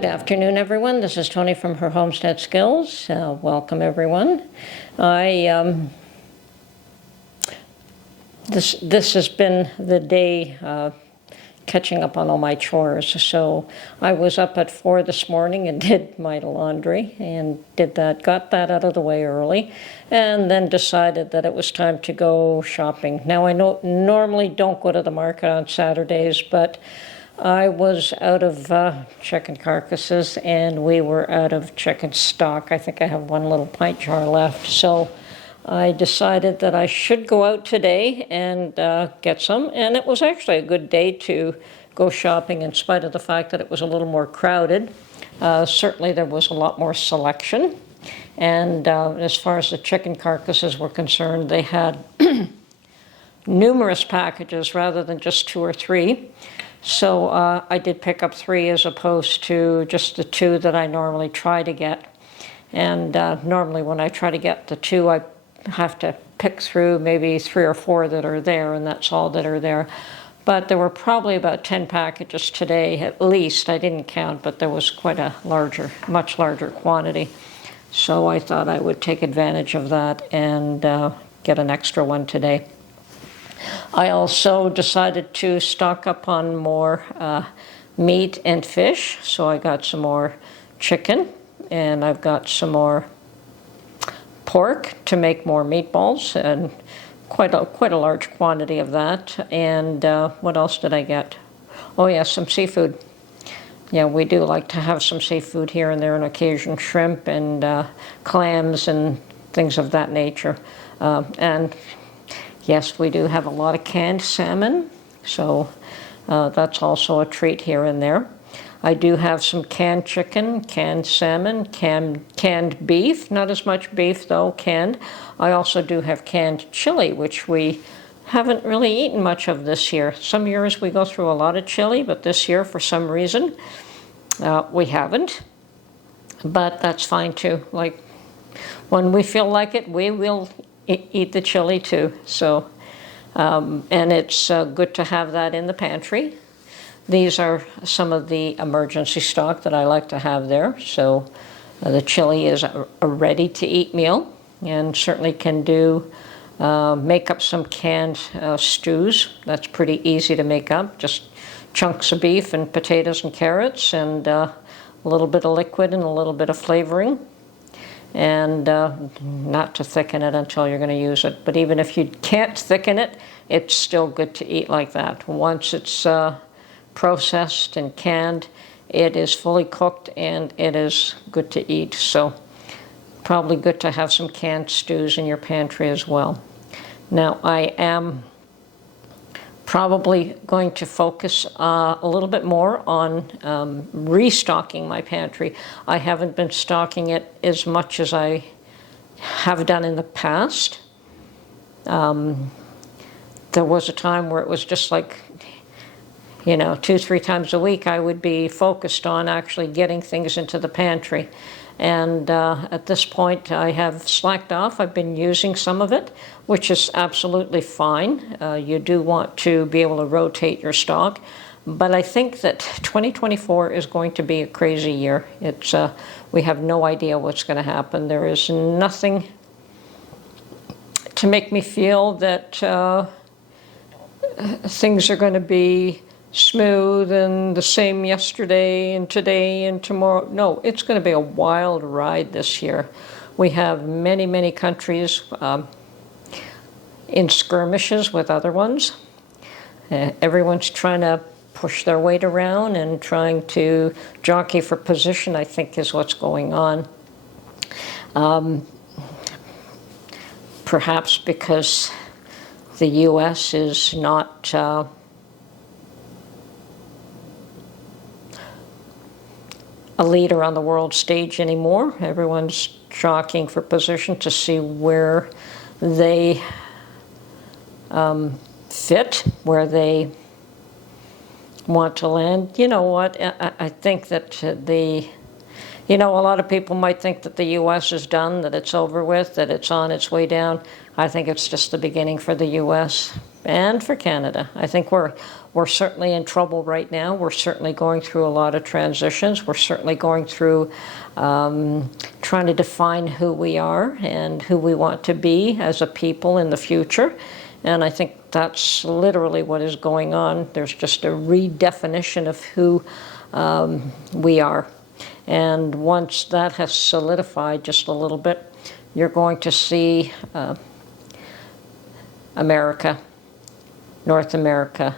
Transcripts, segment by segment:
Good afternoon, everyone. This is Tony from her Homestead Skills. Welcome, everyone. This has been the day catching up on all my chores. So I was up at 4 this morning and did my laundry and got that out of the way early, and then decided that it was time to go shopping. Now, I normally don't go to the market on Saturdays, but I was out of chicken carcasses and we were out of chicken stock. I think I have one little pint jar left. So I decided that I should go out today and get some. And it was actually a good day to go shopping in spite of the fact that it was a little more crowded. Certainly there was a lot more selection. And as far as the chicken carcasses were concerned, they had numerous packages rather than just 2 or 3. So I did pick up 3 as opposed to just the 2 that I normally try to get. And normally when I try to get the 2, I have to pick through maybe 3 or 4 that are there, and that's all that are there. But there were probably about 10 packages today, at least. I didn't count, but there was quite a much larger quantity. So I thought I would take advantage of that and get an extra one today. I also decided to stock up on more meat and fish, so I got some more chicken, and I've got some more pork to make more meatballs, and quite a large quantity of that. And what else did I get? Oh yeah, some seafood. Yeah, we do like to have some seafood here and there, on occasion shrimp and clams and things of that nature. And yes, we do have a lot of canned salmon, so that's also a treat here and there. I do have some canned chicken, canned salmon, canned beef, not as much beef though, canned. I also do have canned chili, which we haven't really eaten much of this year. Some years we go through a lot of chili, but this year for some reason we haven't. But that's fine too. Like when we feel like it, we will eat the chili too. So, and it's good to have that in the pantry. These are some of the emergency stock that I like to have there. So the chili is a ready-to-eat meal, and certainly can make up some canned stews. That's pretty easy to make up. Just chunks of beef and potatoes and carrots, and a little bit of liquid and a little bit of flavoring. And not to thicken it until you're going to use it. But even if you can't thicken it, it's still good to eat like that. Once it's processed and canned, it is fully cooked and it is good to eat. So probably good to have some canned stews in your pantry as well. Now, I am probably going to focus a little bit more on restocking my pantry. I haven't been stocking it as much as I have done in the past. There was a time where it was just like, 2-3 times a week I would be focused on actually getting things into the pantry. And at this point I have slacked off. I've been using some of it, which is absolutely fine. You do want to be able to rotate your stock. But I think that 2024 is going to be a crazy year. We have no idea what's going to happen. There is nothing to make me feel that things are going to be smooth and the same yesterday and today and tomorrow. No, it's going to be a wild ride this year. We have many, many countries in skirmishes with other ones. Everyone's trying to push their weight around and trying to jockey for position, I think, is what's going on. Perhaps because the U.S. is not a leader on the world stage anymore. Everyone's jockeying for position to see where they fit, where they want to land. You know what? I think that a lot of people might think that the U.S. is done, that it's over with, that it's on its way down. I think it's just the beginning for the U.S. and for Canada. I think we're certainly in trouble right now. We're certainly going through a lot of transitions. We're certainly going through trying to define who we are and who we want to be as a people in the future. And I think that's literally what is going on. There's just a redefinition of who we are. And once that has solidified just a little bit, you're going to see America, North America,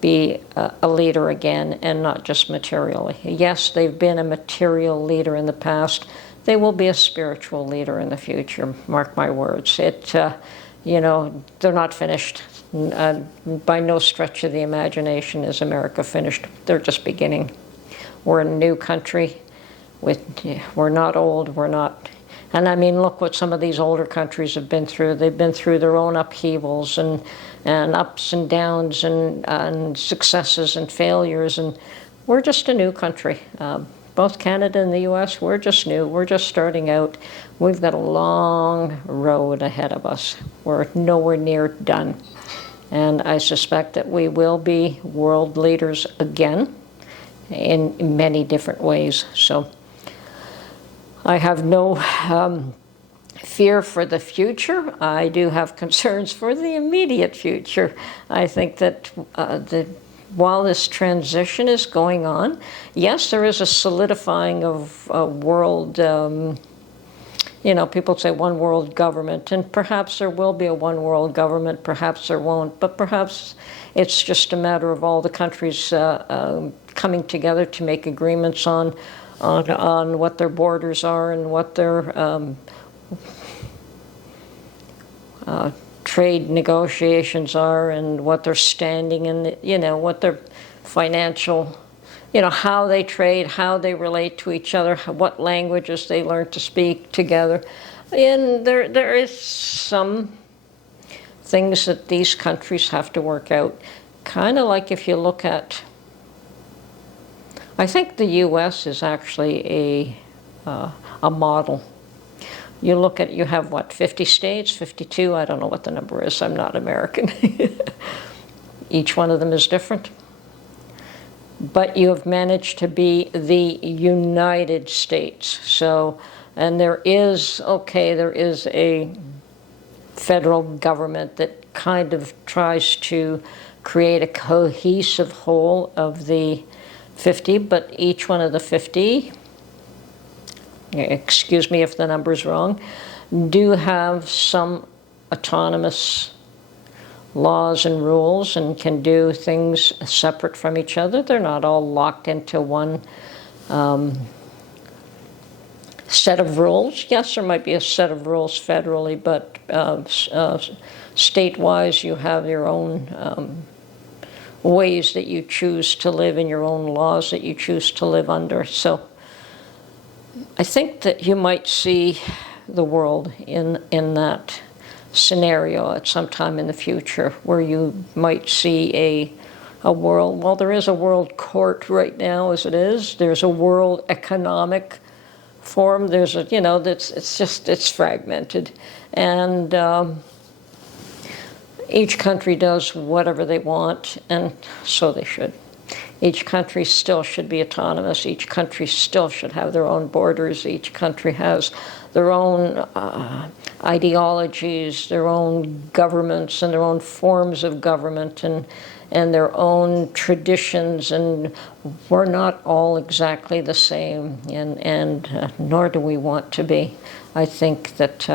be a leader again, and not just materially. Yes, they've been a material leader in the past. They will be a spiritual leader in the future, mark my words. You know, they're not finished. By no stretch of the imagination is America finished. They're just beginning. We're a new country. We're not old, we're not... And I mean, look what some of these older countries have been through. They've been through their own upheavals and ups and downs and successes and failures. And we're just a new country. Both Canada and the U.S., we're just new. We're just starting out. We've got a long road ahead of us. We're nowhere near done. And I suspect that we will be world leaders again in many different ways. So I have no fear for the future. I do have concerns for the immediate future. I think that while this transition is going on, yes, there is a solidifying of a world, you know, people say one world government, and perhaps there will be a one world government, perhaps there won't, but perhaps it's just a matter of all the countries coming together to make agreements on what their borders are and what their trade negotiations are and what they're standing in, you know, what their financial, you know, how they trade, how they relate to each other, what languages they learn to speak together. And there is some things that these countries have to work out. Kind of like if you look at, I think the U.S. is actually a model. You look at, you have what, 50 states, 52? I don't know what the number is. I'm not American. Each one of them is different. But you have managed to be the United States. So, and there is a federal government that kind of tries to create a cohesive whole of the 50, but each one of the 50, excuse me if the number's wrong, do have some autonomous laws and rules and can do things separate from each other. They're not all locked into one set of rules. Yes, there might be a set of rules federally, but state-wise you have your own ways that you choose to live and your own laws that you choose to live under. So I think that you might see the world in that scenario at some time in the future, where you might see a world, well, there is a world court right now as it is. There's a world economic forum. There's a, you know, it's fragmented. And each country does whatever they want, and so they should. Each country still should be autonomous. Each country still should have their own borders. Each country has their own ideologies, their own governments, and their own forms of government, and their own traditions. And we're not all exactly the same, and nor do we want to be. I think that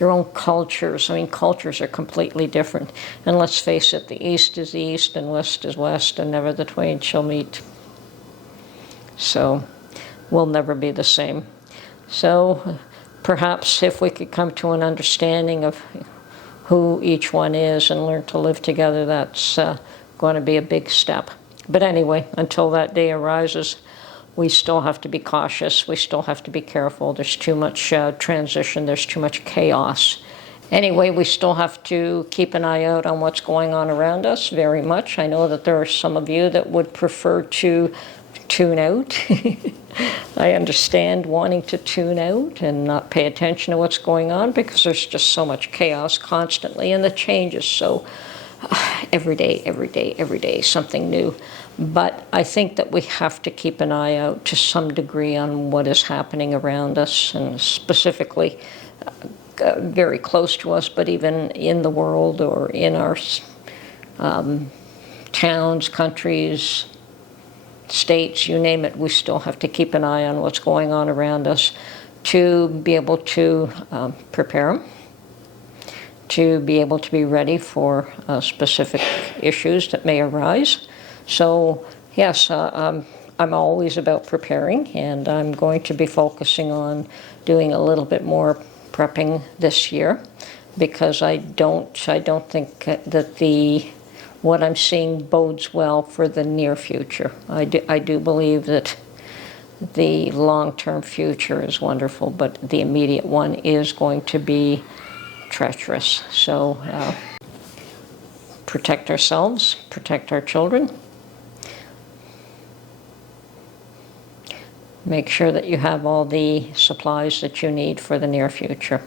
your own cultures, I mean, cultures are completely different. And let's face it, the East is the East and West is West, and never the twain shall meet. So we'll never be the same. So perhaps if we could come to an understanding of who each one is and learn to live together, that's going to be a big step. But anyway, until that day arises, we still have to be cautious. We still have to be careful. There's too much transition. There's too much chaos. Anyway, we still have to keep an eye out on what's going on around us very much. I know that there are some of you that would prefer to tune out. I understand wanting to tune out and not pay attention to what's going on because there's just so much chaos constantly, and the change is so every day, every day, every day, something new. But I think that we have to keep an eye out to some degree on what is happening around us, and specifically very close to us, but even in the world or in our towns, countries, states, you name it. We still have to keep an eye on what's going on around us to be able to prepare, to be able to be ready for specific issues that may arise. So yes, I'm always about preparing, and I'm going to be focusing on doing a little bit more prepping this year, because I don't think that what I'm seeing bodes well for the near future. I do believe that the long-term future is wonderful, but the immediate one is going to be treacherous. So protect ourselves, protect our children. Make sure that you have all the supplies that you need for the near future.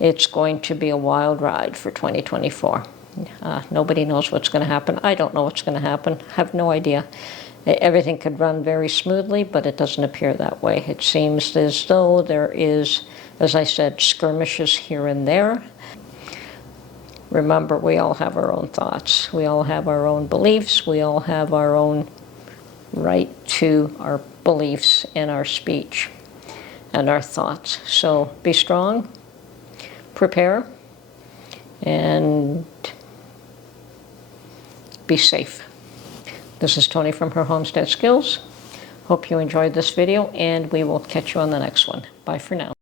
It's going to be a wild ride for 2024. Nobody knows what's going to happen. I don't know what's going to happen. I have no idea. Everything could run very smoothly, but it doesn't appear that way. It seems as though there is, as I said, skirmishes here and there. Remember, we all have our own thoughts. We all have our own beliefs. We all have our own right to our beliefs and our speech and our thoughts. So be strong, prepare, and be safe. This is Tony from Her Homestead Skills. Hope you enjoyed this video, and we will catch you on the next one. Bye for now.